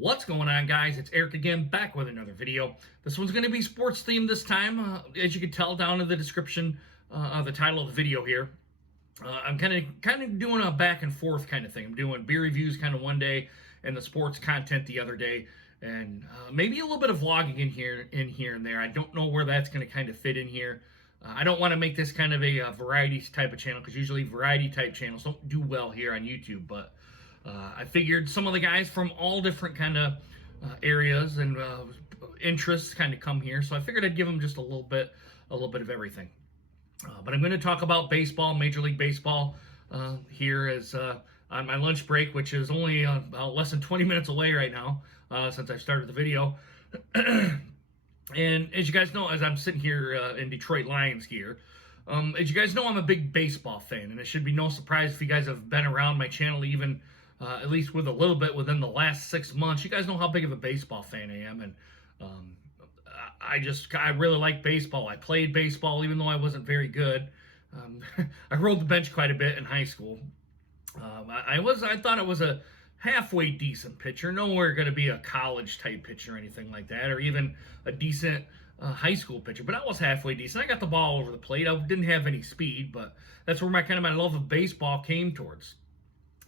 What's going on, guys? It's Eric again, back with another video. This one's going to be sports themed this time. As you can tell down in the description of the title of the video here, I'm kind of doing a back and forth kind of thing. I'm doing beer reviews kind of one day and the sports content the other day, and maybe a little bit of vlogging in here and there. I don't know where that's going to kind of fit in here. I don't want to make this kind of a variety type of channel, because usually variety type channels don't do well here on YouTube, but I figured some of the guys from all different kind of areas and interests kind of come here, so I figured I'd give them just a little bit of everything. But I'm going to talk about baseball, Major League Baseball, here as on my lunch break, which is only about less than 20 minutes away right now since I started the video. And as you guys know, as I'm sitting here in Detroit Lions gear, as you guys know, I'm a big baseball fan, and it should be no surprise if you guys have been around my channel even at least with a little bit within the last 6 months. You guys know how big of a baseball fan I am, and I really like baseball. I played baseball even though I wasn't very good. I rode the bench quite a bit in high school. I thought I was a halfway decent pitcher, nowhere going to be a college type pitcher or anything like that, or even a decent high school pitcher, but I was halfway decent. I got the ball over the plate. I didn't have any speed, but that's where my love of baseball came towards.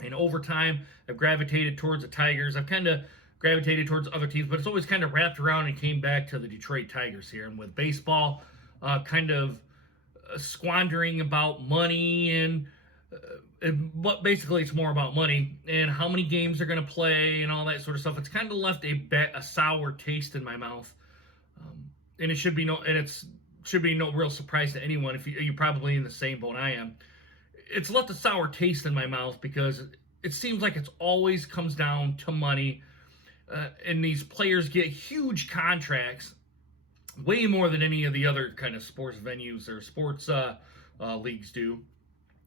And over time, I've gravitated towards the Tigers. I've kind of gravitated towards other teams, but it's always kind of wrapped around and came back to the Detroit Tigers here. And with baseball kind of squandering about money but basically it's more about money and how many games they're going to play and all that sort of stuff. It's kind of left a sour taste in my mouth, and it should be no real surprise to anyone if you're probably in the same boat I am. It's left a sour taste in my mouth because it seems like it's always comes down to money, and these players get huge contracts, way more than any of the other kind of sports venues or sports leagues do.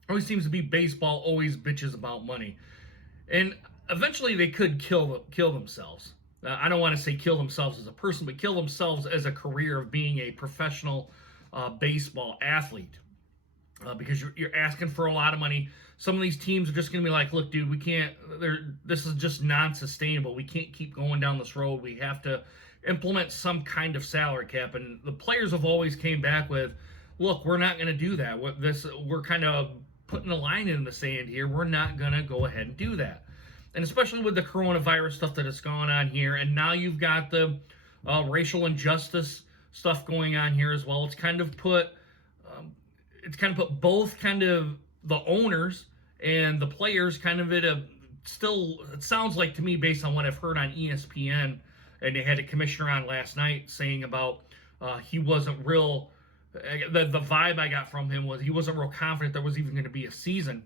Always seems to be baseball always bitches about money, and eventually they could kill themselves. I don't want to say kill themselves as a person, but kill themselves as a career of being a professional baseball athlete, because you're asking for a lot of money. Some of these teams are just going to be like, look, dude, we can't. This is just non-sustainable. We can't keep going down this road. We have to implement some kind of salary cap, and the players have always came back with, look, we're not going to do that. We're kind of putting a line in the sand here. We're not going to go ahead and do that. And especially with the coronavirus stuff that is going on here, and now you've got the racial injustice stuff going on here as well. It's kind of put both kind of the owners and the players kind of it sounds like to me, based on what I've heard on ESPN, and they had a commissioner on last night saying about he wasn't real. The vibe I got from him was he wasn't real confident there was even going to be a season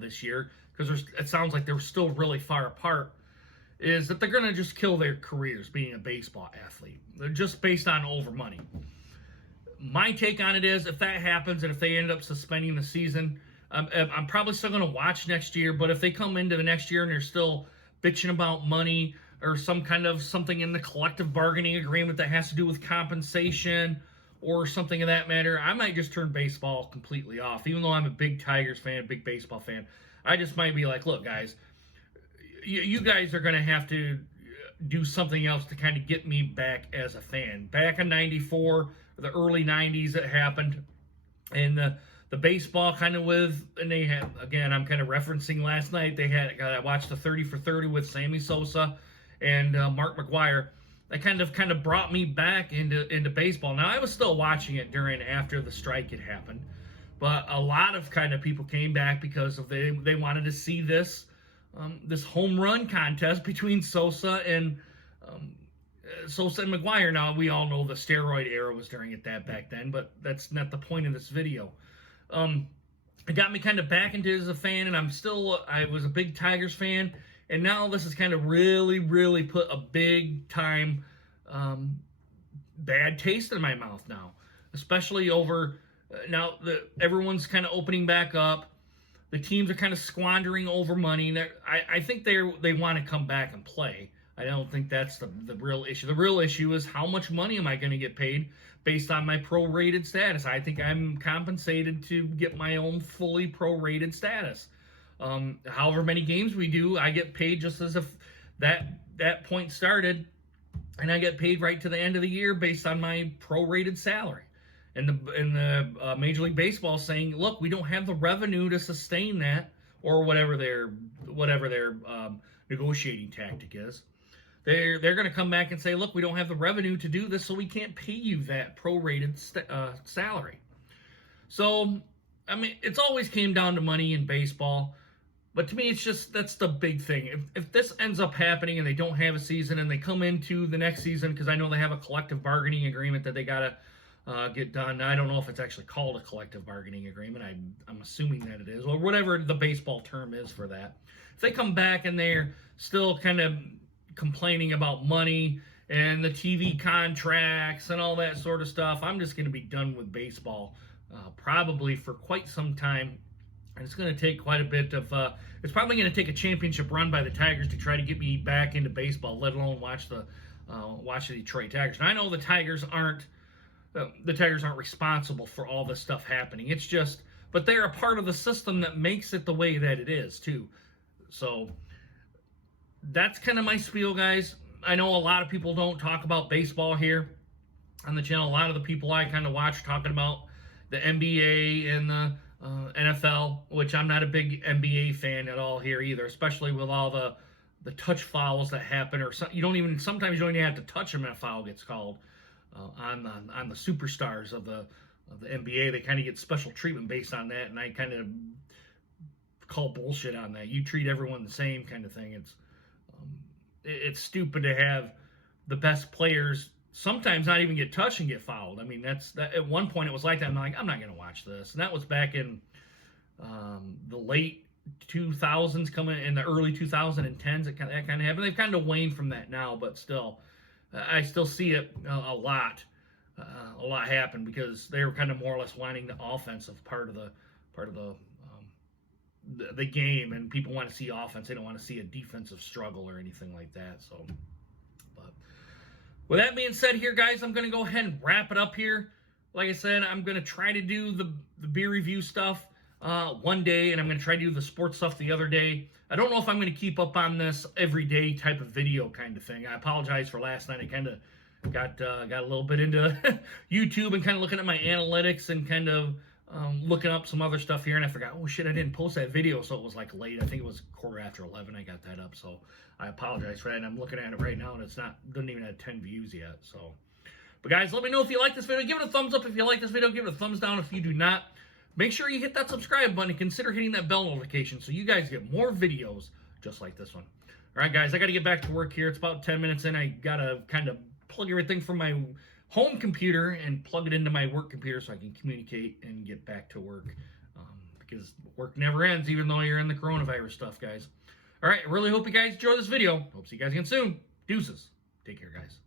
this year, because it sounds like they're still really far apart. Is that they're going to just kill their careers being a baseball athlete. They're just based on over money. My take on it is, if that happens and if they end up suspending the season, I'm probably still going to watch next year. But if they come into the next year and they're still bitching about money or something in the collective bargaining agreement that has to do with compensation or something of that matter, I might just turn baseball completely off. Even though I'm a big Tigers fan, big baseball fan, I just might be like, look, guys, you guys are going to have to do something else to kind of get me back as a fan. Back in '94, the early '90s, it happened, and the baseball kind of and they had, again, I'm kind of referencing last night. I watched the 30 for 30 with Sammy Sosa and Mark McGwire. That kind of brought me back into baseball. Now, I was still watching it after the strike had happened, but a lot of kind of people came back because they wanted to see this home run contest between Sosa and McGwire. Now, we all know the steroid era was during it back then, but that's not the point of this video. It got me kind of back into it as a fan, and I was a big Tigers fan. And now this has kind of really, really put a big time bad taste in my mouth now, especially over now that everyone's kind of opening back up. The teams are kind of squandering over money. I think they want to come back and play. I don't think that's the real issue. The real issue is, how much money am I going to get paid based on my prorated status? I think I'm compensated to get my own fully prorated status. However many games we do, I get paid just as if that point started, and I get paid right to the end of the year based on my prorated salary. And the Major League Baseball saying, look, we don't have the revenue to sustain that, or whatever their negotiating tactic is. They're going to come back and say, look, we don't have the revenue to do this, so we can't pay you that prorated salary. So, I mean, it's always came down to money in baseball. But to me, it's just, that's the big thing. If this ends up happening and they don't have a season and they come into the next season, because I know they have a collective bargaining agreement that they got to get done. I don't know if it's actually called a collective bargaining agreement. I'm assuming that it is, or whatever the baseball term is for that. If they come back and they're still kind of complaining about money and the TV contracts and all that sort of stuff, I'm just going to be done with baseball probably for quite some time. And it's going to take quite a bit of, it's probably going to take a championship run by the Tigers to try to get me back into baseball, let alone watch the Detroit Tigers. And I know the Tigers aren't responsible for all this stuff happening. It's just, but they're a part of the system that makes it the way that it is too. So that's kind of my spiel, guys. I know a lot of people don't talk about baseball here on the channel. A lot of the people I kind of watch talking about the NBA and the NFL, which I'm not a big NBA fan at all here either, especially with all the touch fouls that happen, or sometimes you don't even have to touch them and a foul gets called on the superstars of the NBA. They kind of get special treatment based on that, and I kind of call bullshit on that. You treat everyone the same kind of thing. It's stupid to have the best players sometimes not even get touched and get fouled. I mean, that at one point it was like that. I'm like, I'm not going to watch this. And that was back in the late 2000s, coming in the early 2010s. That kind of happened. They've kind of waned from that now, but still, I still see it a lot happen, because they were kind of more or less wanting the offensive part of the game, and people want to see offense. They don't want to see a defensive struggle or anything like that. So, but with that being said here, guys, I'm going to go ahead and wrap it up here. Like I said, I'm going to try to do the beer review stuff one day, and I'm going to try to do the sports stuff the other day. I don't know if I'm going to keep up on this everyday type of video kind of thing. I apologize for last night. I kind of got a little bit into YouTube and kind of looking at my analytics and kind of looking up some other stuff here, and I forgot, oh shit, I didn't post that video, so it was like late. I think it was 11:15 I got that up, so I apologize for that. And I'm looking at it right now, and doesn't even have 10 views yet. So, but guys, let me know if you like this video. Give it a thumbs up if you like this video. Give it a thumbs down if you do not. Make sure you hit that subscribe button and consider hitting that bell notification so you guys get more videos just like this one. All right, guys, I got to get back to work here. It's about 10 minutes in. I got to kind of plug everything from my home computer and plug it into my work computer so I can communicate and get back to work, because work never ends, even though you're in the coronavirus stuff, guys. All right, I really hope you guys enjoy this video. Hope to see you guys again soon. Deuces. Take care, guys.